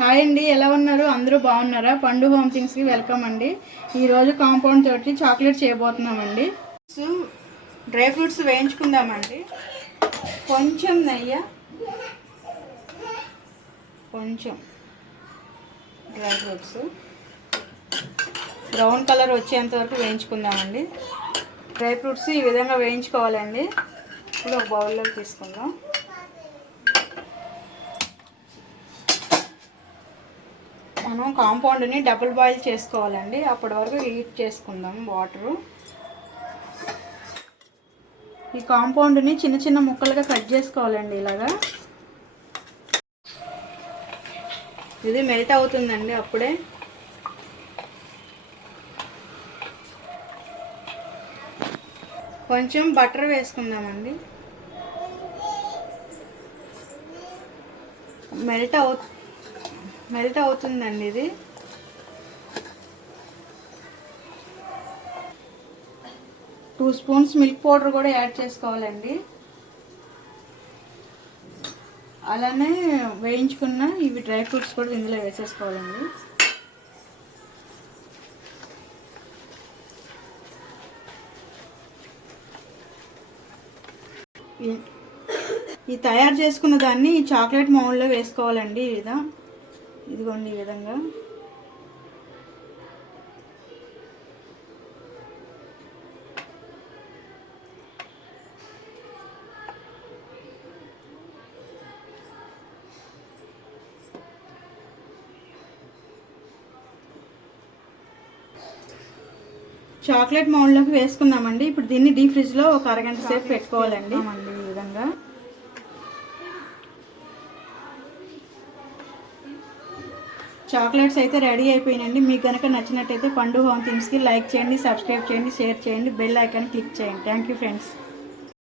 Hi అండి, ఎలా ఉన్నారు? అందరూ బాగున్నారా? పండు హోమ్ థింగ్స్కి వెల్కమ్ అండి. ఈరోజు కాంపౌండ్ తోటి చాక్లెట్ చేయబోతున్నామండి. డ్రై ఫ్రూట్స్ వేయించుకుందామండి. కొంచెం నెయ్యి, కొంచెం డ్రై ఫ్రూట్స్ బ్రౌన్ కలర్ వచ్చేంత వరకు వేయించుకుందామండి. డ్రై ఫ్రూట్స్ ఈ విధంగా వేయించుకోవాలండి. ఇప్పుడు ఒక బౌల్లోకి తీసుకుందాం. మనం కాంపౌండ్ని డబుల్ బాయిల్ చేసుకోవాలండి. అప్పటి వరకు హీట్ చేసుకుందాం వాటరు. ఈ కాంపౌండ్ని చిన్న చిన్న ముక్కలుగా కట్ చేసుకోవాలండి. ఇలాగా ఇది మెల్ట్ అవుతుందండి. అప్పుడే కొంచెం బటర్ వేసుకుందామండి. మెల్ట్ అవుతుందండి. ఇది 2 స్పూన్స్ మిల్క్ పౌడర్ కూడా యాడ్ చేసుకోవాలండి. అలానే వేయించుకున్న ఇవి డ్రై ఫ్రూట్స్ కూడా ఇందులో వేసేసుకోవాలండి. ఈ తయారు చేసుకున్న దాన్ని చాక్లెట్ మౌల్డ్లో వేసుకోవాలండి. ఇదిగోండి ఈ విధంగా. చాక్లెట్ మౌల్డ్లోకి వేసుకున్నామండి. ఇప్పుడు దీన్ని డీప్ ఫ్రిడ్జ్లో ఒక అరగంట సేపు పెట్టుకోవాలండి. ఈ విధంగా చాక్లెట్స్ అయితే రెడీ అయిపోయినాయండి. మీకు కనుక నచ్చినట్టయితే పండు హోమ్ థింగ్స్కి లైక్ చేయండి, సబ్స్క్రైబ్ చేయండి, షేర్ చేయండి, బెల్ ఐకాన్ క్లిక్ చేయండి. Thank you friends.